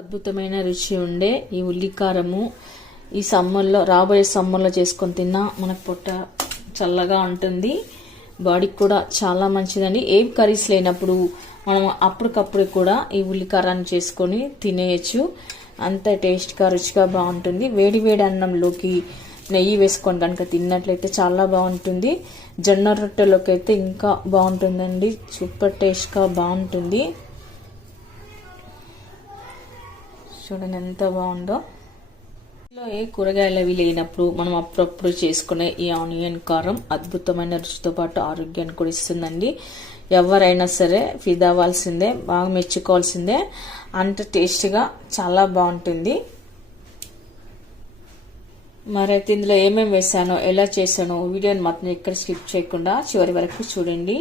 అద్భుతమైన రుచి ఉండే ఈ ఉల్లికారము ఈ సమ్మర్లో, రాబోయే సమ్మర్లో చేసుకొని తిన్నా మనకు పొట్ట చల్లగా ఉంటుంది, బాడీకి కూడా చాలా మంచిదండి. ఏం కర్రీస్ లేనప్పుడు మనం అప్పటికప్పుడు కూడా ఈ ఉల్లికారాన్ని చేసుకొని తినేయచ్చు. అంత టేస్ట్గా రుచిగా బాగుంటుంది. వేడి వేడి అన్నంలోకి నెయ్యి వేసుకొని కనుక తిన్నట్లయితే చాలా బాగుంటుంది. జొన్న రొట్టెలోకి అయితే ఇంకా బాగుంటుందండి, సూపర్ టేస్ట్గా బాగుంటుంది. చూడండి ఎంత బాగుందో. ఇంట్లో ఏ కూరగాయలు అవి లేనప్పుడు మనం అప్పుడప్పుడు చేసుకునే ఈ ఆనియన్ కారం అద్భుతమైన రుచితో పాటు ఆరోగ్యాన్ని కూడా ఇస్తుందండి. ఎవరైనా సరే ఫిదా అవ్వాల్సిందే, బాగా మెచ్చుకోవాల్సిందే. అంత టేస్ట్గా చాలా బాగుంటుంది. మరైతే ఇందులో ఏమేమి వేసానో, ఎలా చేశానో వీడియోని మాత్రం ఎక్కడ స్కిప్ చేయకుండా చివరి వరకు చూడండి.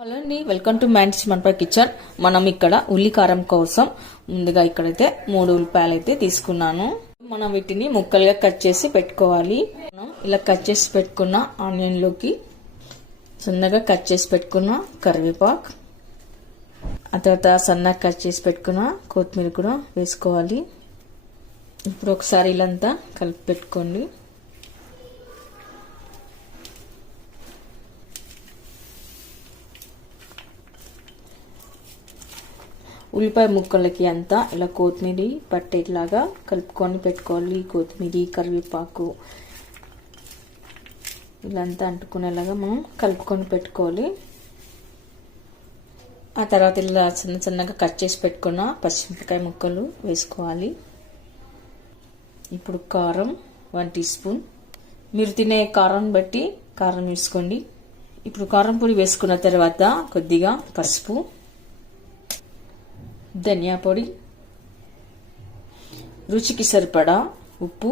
హలో అండి, వెల్కమ్ టు మ్యాంటిస్ మనపై కిచెన్. మనం ఇక్కడ ఉల్లికారం కోసం ముందుగా ఇక్కడైతే 3 ఉల్లిపాయలు అయితే తీసుకున్నాను. మనం వీటిని ముక్కలుగా కట్ చేసి పెట్టుకోవాలి. మనం ఇలా కట్ చేసి పెట్టుకున్న ఆనియన్ లోకి సన్నగా కట్ చేసి పెట్టుకున్న కరివేపాకు, ఆ తర్వాత సన్నగా కట్ చేసి పెట్టుకున్న కొత్తిమీర కూడా వేసుకోవాలి. ఇప్పుడు ఒకసారి ఇలాంతా కలిపి పెట్టుకోండి. ఉల్లిపాయ ముక్కలకి అంతా ఇలా కొత్తిమీర పట్టేట్లాగా కలుపుకొని పెట్టుకోవాలి. కొత్తిమీర, కరివేపాకు ఇలా అంతా అంటుకునేలాగా మనం కలుపుకొని పెట్టుకోవాలి. ఆ తర్వాత ఇలా చిన్న చిన్నగా కట్ చేసి పెట్టుకున్న పచ్చిమిరపకాయ ముక్కలు వేసుకోవాలి. ఇప్పుడు కారం 1 టీ స్పూన్, మీరు తినే కారం బట్టి కారం వేసుకోండి. ఇప్పుడు కారం పొడి వేసుకున్న తర్వాత కొద్దిగా పసుపు, ధనియా పొడి, రుచికి సరిపడా ఉప్పు,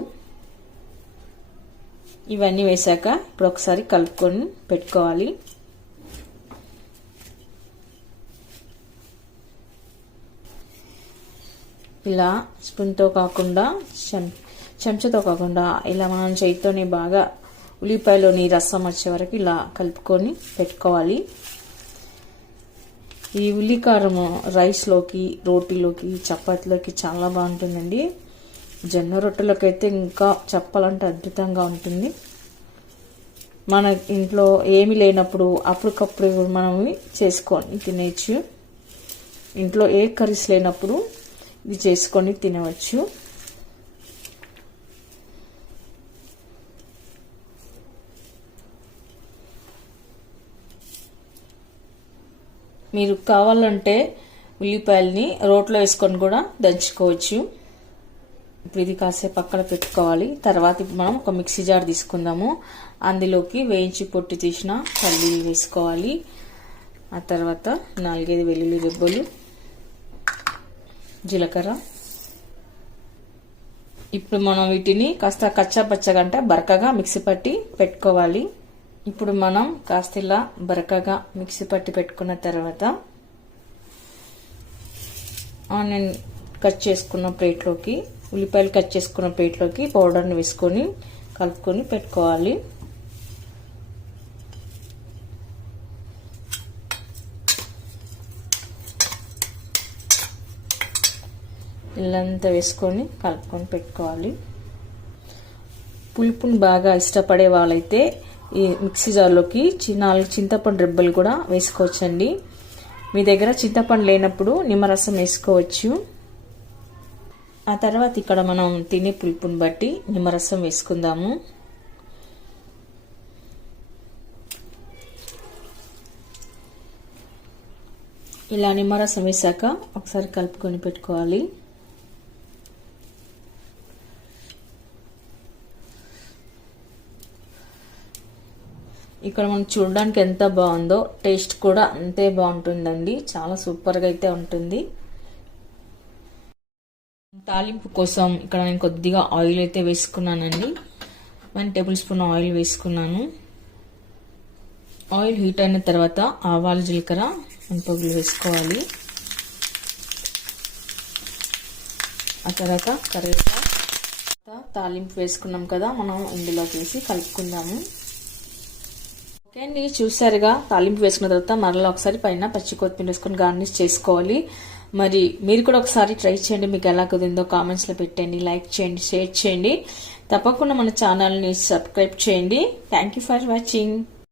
ఇవన్నీ వేసాక ఇప్పుడు ఒకసారి కలుపుకొని పెట్టుకోవాలి. ఇలా స్పూన్తో కాకుండా చెంచాతో కాకుండా ఇలా మనం చేతితోని బాగా ఉల్లిపాయలోని రసం వచ్చే వరకు ఇలా కలుపుకొని పెట్టుకోవాలి. ఈ ఉల్లికారము రైస్లోకి, రోటీలోకి, చపాతీలోకి చాలా బాగుంటుందండి. జొన్న రొట్టెలోకి అయితే ఇంకా చెప్పాలంటే అద్భుతంగా ఉంటుంది. మన ఇంట్లో ఏమి లేనప్పుడు అప్పటికప్పుడు మనం చేసుకొని తినేయచ్చు. ఇంట్లో ఏ కర్రీస్ లేనప్పుడు ఇది చేసుకొని తినవచ్చు. మీరు కావాలంటే ఉల్లిపాయలని రోట్లో వేసుకొని కూడా దంచుకోవచ్చు. ఇప్పుడు ఇది కాసేపు పక్కన పెట్టుకోవాలి. తర్వాత ఇప్పుడు మనం ఒక మిక్సీ జార్ తీసుకుందాము. అందులోకి వేయించి పొట్టు తీసిన పల్లీలు వేసుకోవాలి. ఆ తర్వాత 4-5 వెల్లుల్లి రెబ్బలు, జీలకర్ర. ఇప్పుడు మనం వీటిని కాస్త కచ్చా పచ్చగా అంటే బరకగా మిక్సీ పట్టి పెట్టుకోవాలి. ఇప్పుడు మనం కాస్త ఇలా బరకగా మిక్సీ పట్టి పెట్టుకున్న తర్వాత ఆనియన్ కట్ చేసుకున్న ప్లేట్లోకి, ఉల్లిపాయలు కట్ చేసుకున్న ప్లేట్లోకి పౌడర్ని వేసుకొని కలుపుకొని పెట్టుకోవాలి. ఇల్లంతా వేసుకొని కలుపుకొని పెట్టుకోవాలి. పులుపుని బాగా ఇష్టపడే వాళ్ళైతే ఈ మిక్సీ జార్లోకి 4 చింతపండు రెబ్బలు కూడా వేసుకోవచ్చండి. మీ దగ్గర చింతపండు లేనప్పుడు నిమ్మరసం వేసుకోవచ్చు. ఆ తర్వాత ఇక్కడ మనం తినే పులుపుని బట్టి నిమ్మరసం వేసుకుందాము. ఇలా నిమ్మరసం వేసాక ఒకసారి కలుపుకొని పెట్టుకోవాలి. ఇక్కడ మనం చూడడానికి ఎంత బాగుందో, టేస్ట్ కూడా అంతే బాగుంటుందండి. చాలా సూపర్గా అయితే ఉంటుంది. తాలింపు కోసం ఇక్కడ నేను కొద్దిగా ఆయిల్ అయితే వేసుకున్నానండి. 1 టేబుల్ స్పూన్ ఆయిల్ వేసుకున్నాను. ఆయిల్ హీట్ అయిన తర్వాత ఆవాలు, జీలకర్ర, మినపగుళ్ళు వేసుకోవాలి. ఆ తర్వాత కరివేపాకు, తాలింపు వేసుకున్నాం కదా, మనం ఇందులోకి వేసి కలుపుకుందాము. ఓకే అండి, చూసారుగా తాలింపు వేసుకున్న తర్వాత మరలా ఒకసారి పైన పచ్చి కొత్తిమీర వేసుకొని గార్నిష్ చేసుకోవాలి. మరి మీరు కూడా ఒకసారి ట్రై చేయండి, మీకు ఎలా కుదిరిందో కామెంట్స్లో పెట్టండి, లైక్ చేయండి, షేర్ చేయండి. తప్పకుండా మన ఛానల్ని సబ్స్క్రైబ్ చేయండి. Thank you for watching.